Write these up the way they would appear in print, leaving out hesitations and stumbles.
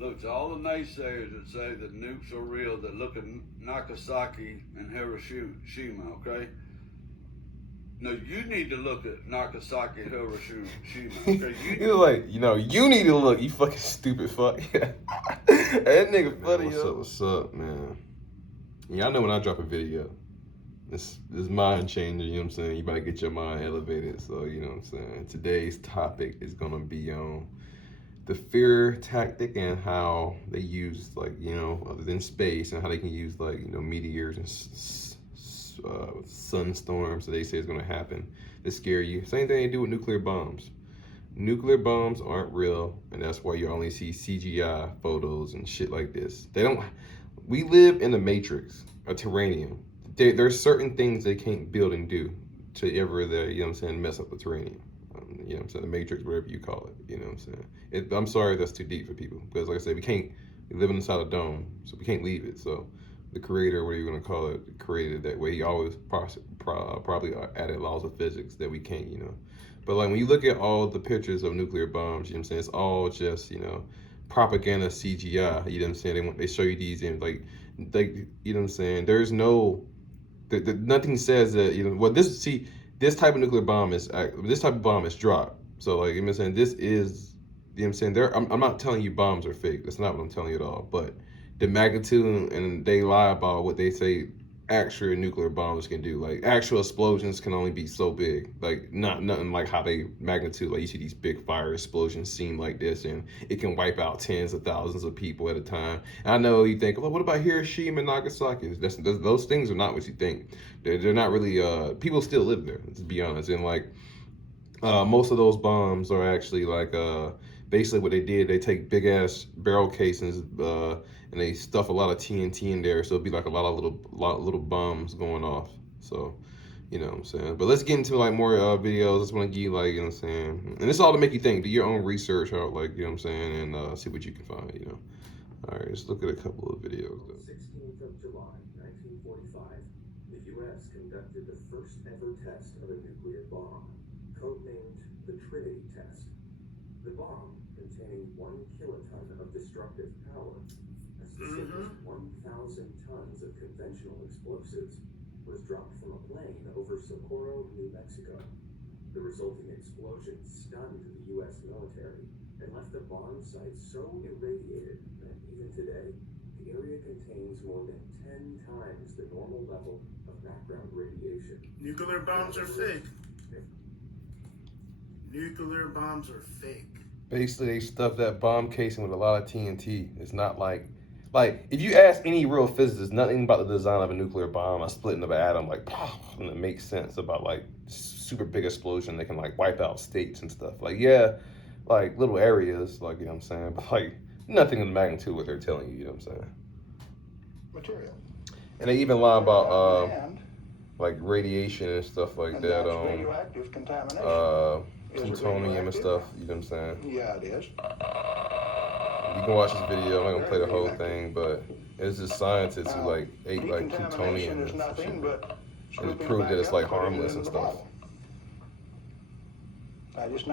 Look, to all the naysayers that say that nukes are real, that look at Nagasaki and Hiroshima, okay? No, you need to look at Nagasaki and Hiroshima, okay? You're like, you need to look, you fucking stupid fuck. That nigga funny, yo. What's up, man? Yeah, I know when I drop a video, this mind changer, you know what I'm saying? You better get your mind elevated. So, you know what I'm saying? Today's topic is gonna be on the fear tactic and how they use, like, other than space, and how they can use, like, meteors and sunstorms that they say is going to happen to scare you. Same thing they do with nuclear bombs. Nuclear bombs aren't real, and that's why you only see CGI photos and shit like this. They don't. We live in a matrix, a terranium. There's certain things they can't build and do to ever, mess up the terranium. You know what I'm saying? The matrix, whatever you call it. You know what I'm saying? I'm sorry that's too deep for people, because like I said, we live inside a dome, so we can't leave it. So the creator, whatever you're gonna call it, created it that way. He always probably added laws of physics that we can't, But like when you look at all the pictures of nuclear bombs, you know what I'm saying? It's all just, propaganda CGI. You know what I'm saying? They show you these in like, you know what I'm saying? There's no, nothing says that, this type of nuclear bomb is, this type of bomb is dropped. So like, you know what I'm saying? This is, you know what I'm saying? I'm not telling you bombs are fake. That's not what I'm telling you at all. But the magnitude, and they lie about what they say actual nuclear bombs can do. Like actual explosions can only be so big. Like nothing like how they magnitude, like you see these big fire explosions seem like this, and it can wipe out tens of thousands of people at a time. And I know you think, well, what about Hiroshima and Nagasaki? Those things are not what you think. They're not really, people still live there, to be honest. And like most of those bombs are actually like basically what they did, they take big ass barrel casings and they stuff a lot of TNT in there, so it'd be like a lot of little bombs going off. So you know what I'm saying. But let's get into like more videos. I just want to give you, like, you know what I'm saying, and it's all to make you think. Do your own research out, like, you know what I'm saying, and see what you can find. All right, let's look at a couple of videos. 16th of July, 1945, the U.S. conducted the first ever test of a nuclear bomb, codenamed the Trinity test. The bomb, containing 1 kiloton of destructive power, as specific as 1,000 tons of conventional explosives, was dropped from a plane over Socorro, New Mexico. The resulting explosion stunned the U.S. military and left the bomb site so irradiated that even today, the area contains more than 10 times the normal level of background radiation. Nuclear bombs are fake. Nuclear bombs are fake. Basically, they stuff that bomb casing with a lot of TNT. It's not like if you ask any real physicist, nothing about the design of a nuclear bomb, a splitting of an atom, like, and it makes sense about like super big explosion that can like wipe out states and stuff. Like, yeah, like little areas, like, you know what I'm saying, but like nothing in the magnitude of what they're telling you. You know what I'm saying? Material. And they even lie about like radiation and stuff like that. Radioactive contamination. Plutonium and stuff. You know what I'm saying? Yeah, it is. You can watch this video. I'm not gonna play the whole thing, but it's just scientists who like ate like plutonium and stuff, and it proved that it's like harmless and stuff. But it's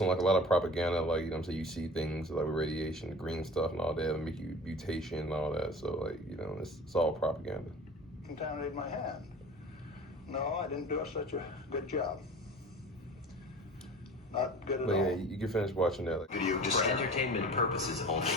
on like a lot of propaganda, like, you know what I'm saying, you see things like radiation, the green stuff and all that, and make you mutation and all that. So like, it's all propaganda. Contaminated my hand. No, I didn't do such a good job. Not good at all. Yeah, you can finish watching that. Video just for entertainment purposes only.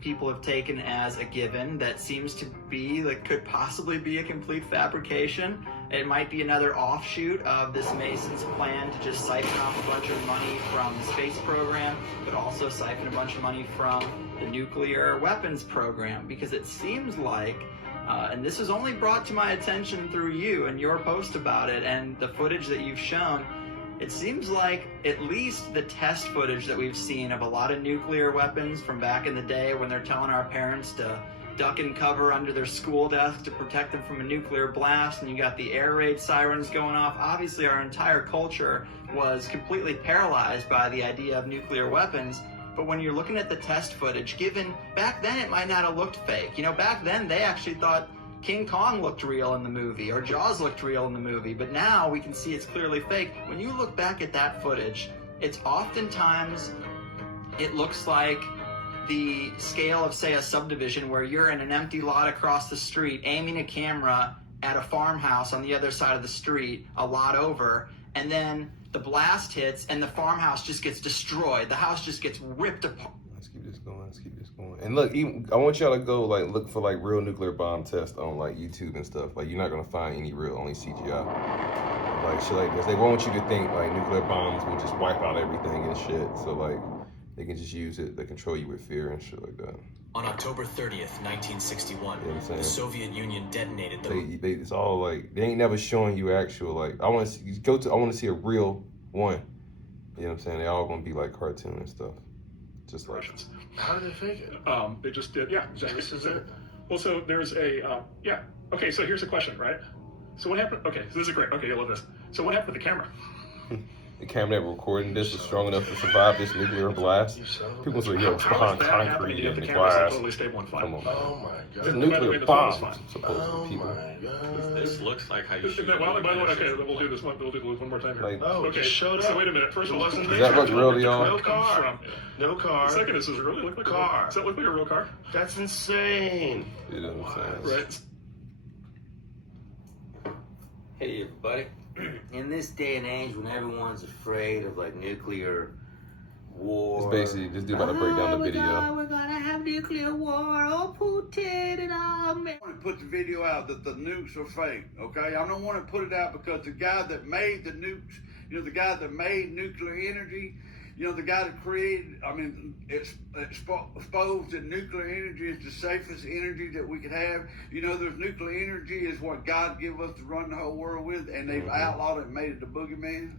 People have taken as a given that seems to be, like, could possibly be a complete fabrication. It might be another offshoot of this Mason's plan to just siphon off a bunch of money from the space program, but also siphon a bunch of money from the nuclear weapons program, because it seems like, and this was only brought to my attention through you and your post about it and the footage that you've shown, it seems like at least the test footage that we've seen of a lot of nuclear weapons from back in the day when they're telling our parents to duck and cover under their school desk to protect them from a nuclear blast, and you got the air raid sirens going off. Obviously, our entire culture was completely paralyzed by the idea of nuclear weapons. But when you're looking at the test footage, given back then it might not have looked fake. Back then they actually thought King Kong looked real in the movie, or Jaws looked real in the movie, but now we can see it's clearly fake. When you look back at that footage, it's oftentimes, it looks like the scale of, say, a subdivision where you're in an empty lot across the street aiming a camera at a farmhouse on the other side of the street, a lot over, and then the blast hits and the farmhouse just gets destroyed. The house just gets ripped apart. Let's keep this going. Let's keep this going. And look, I want y'all to go like look for like real nuclear bomb tests on like YouTube and stuff. Like you're not gonna find any real, only CGI. Like shit like this. They want you to think like nuclear bombs will just wipe out everything and shit. So like they can just use it. They control you with fear and shit like that. On October 30th, 1961, You know what I'm saying? the Soviet Union detonated the It's all like they ain't never showing you actual like I want to see a real one. You know what I'm saying? They all gonna be like cartoon and stuff, just like Russians. How did they fake it? They just did, yeah, exactly. This is it? Well, so there's a, yeah. Okay, so here's a question, right? So what happened? Okay, so this is great. Okay, you'll love this. So what happened with the camera? the camera that recording this was strong enough to survive this nuclear blast. People say, yo, it's How behind is that happening concrete if the and camera's not glass. totally stable and fine? Come on, man. Oh my It's god. nuclear the bombs, phone is fine. supposedly, people. God. This looks like how you shoot. Well, by the way, okay, we'll do this one. We'll do this one more time here. Like, Oh, Okay, just showed up. so wait a minute. First of all, Does that look real to y'all? No car. From, No car. the second is, does it really look like Car. a car? Does that look like a real car? That's insane. You know what I'm saying? Right. Hey everybody. In this day and age when everyone's afraid of like nuclear war. It's basically this dude about to break down the video. We're gonna have nuclear war. Oh, Putin and all. I want to put the video out that the nukes are fake, okay? I don't want to put it out because the guy that made the nukes, you know, the guy that made nuclear energy, you know, the guy that created, I mean, exposed that nuclear energy is the safest energy that we could have. You know, there's nuclear energy is what God gave us to run the whole world with, and they've outlawed it and made it the boogeyman.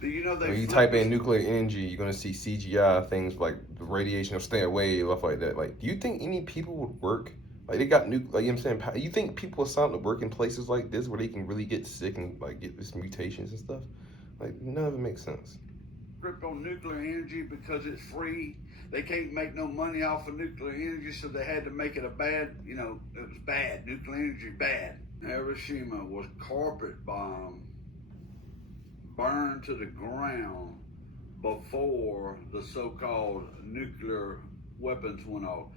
Do you know they? When you type in nuclear energy, you're gonna see CGI things like the radiation will stay away, stuff like that. Like, do you think any people would work? Like they got like you know what I'm saying? You think people are starting to work in places like this where they can really get sick and like get these mutations and stuff? Like none of it makes sense. Grip on nuclear energy because it's free. They can't make no money off of nuclear energy, so they had to make it a bad, you know, it was bad. Nuclear energy, bad. Hiroshima was carpet bombed, burned to the ground before the so-called nuclear weapons went off.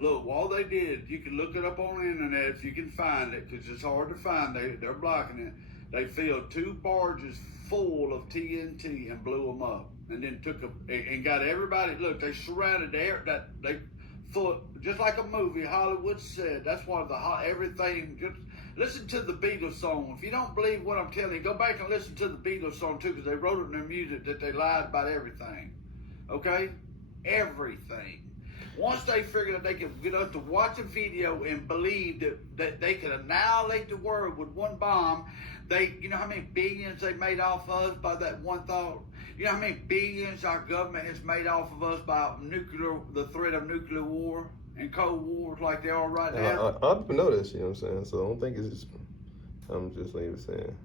Look, all they did, you can look it up on the internet if you can find it, because it's hard to find. They're blocking it. They filled 2 barges full of TNT and blew them up, and then and got everybody. Look, they surrounded they just like a movie. Hollywood said that's why everything. Just listen to the Beatles song. If you don't believe what I'm telling you, go back and listen to the Beatles song too, because they wrote it in their music that they lied about everything. Okay, everything. Once they figured that they could get us to watch a video and believe that they could annihilate the world with one bomb, you know how many billions they made off us by that one thought? You know how many billions our government has made off of us by the threat of nuclear war and Cold Wars like they are right now? I people know this, you know what I'm saying? So I don't think it's just, I'm just like saying.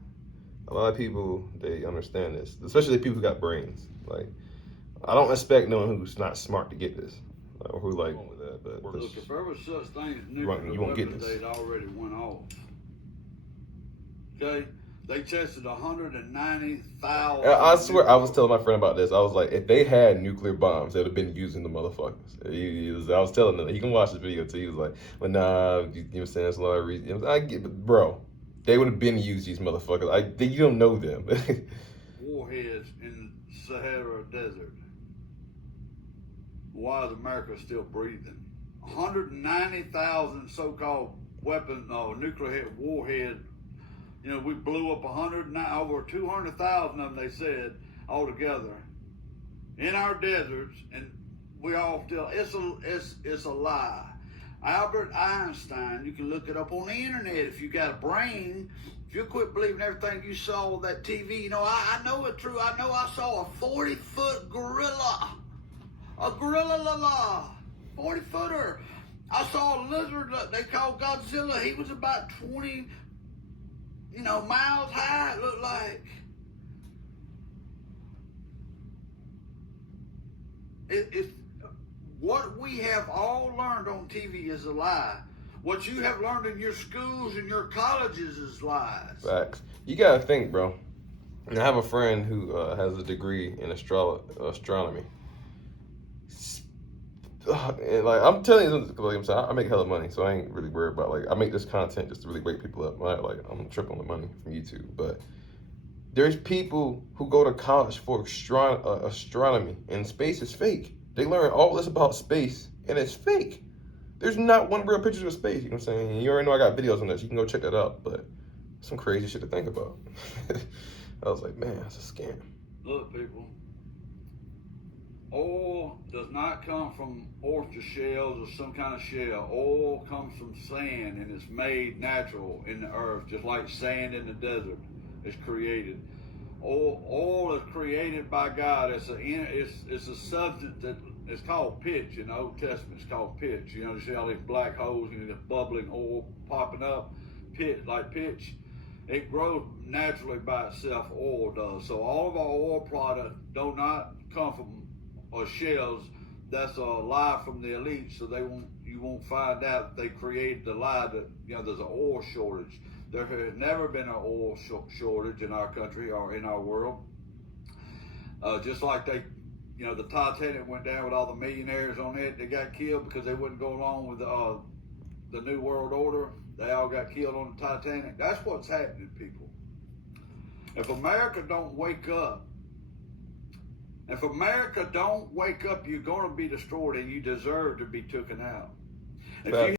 A lot of people, they understand this, especially the people who got brains. Like, I don't expect no one who's not smart to get this. Or who like with that, but look, if there was such thing as nuclear you won't get weapons, this. they'd already went off. Okay, they tested 190,000. I swear, I was telling my friend about this. I was like, if they had nuclear bombs, they'd have been using the motherfuckers. I was telling him, he can watch this video too. He was like, well, nah, you know what I'm saying? There's a lot of reasons. I get, but bro, they would have been used these motherfuckers. You don't know them. Warheads in the Sahara Desert. Why is America still breathing? 190,000 so-called nuclear warhead. You know, we blew up over 200,000 of them, they said, altogether, in our deserts, and we all still, it's a lie. Albert Einstein, you can look it up on the internet if you got a brain. If you quit believing everything you saw on that TV, you know, I know it's true. I know I saw a 40-foot gorilla. A gorilla, 40-footer. I saw a lizard that they call Godzilla. He was about 20, miles high, it looked like. It's what we have all learned on TV is a lie. What you have learned in your schools and your colleges is lies. Facts. You gotta think, bro. And I have a friend who has a degree in astronomy. And like I'm telling you, like I'm saying, I make hella money, so I ain't really worried about like I make this content just to really wake people up. Like I'm tripping on the money from YouTube, but there's people who go to college for astronomy, and space is fake. They learn all this about space, and it's fake. There's not one real picture of space. You know what I'm saying? You already know I got videos on this. You can go check that out. But some crazy shit to think about. I was like, man, that's a scam. Look, people. Oil does not come from oyster shells or some kind of shell. Oil comes from sand, and it's made natural in the earth, just like sand in the desert is created. Oil is created by God. It's a substance that it's called pitch in the Old Testament. It's called pitch. You know, you see all these black holes and this bubbling oil popping up, pitch. It grows naturally by itself. Oil does. So all of our oil products do not come from shells. That's a lie from the elite. So you won't find out they created the lie that there's an oil shortage. There has never been an oil shortage in our country or in our world. Just like the Titanic went down with all the millionaires on it. They got killed because they wouldn't go along with the New World Order. They all got killed on the Titanic. That's what's happening, people. If America don't wake up, you're going to be destroyed, and you deserve to be taken out. If you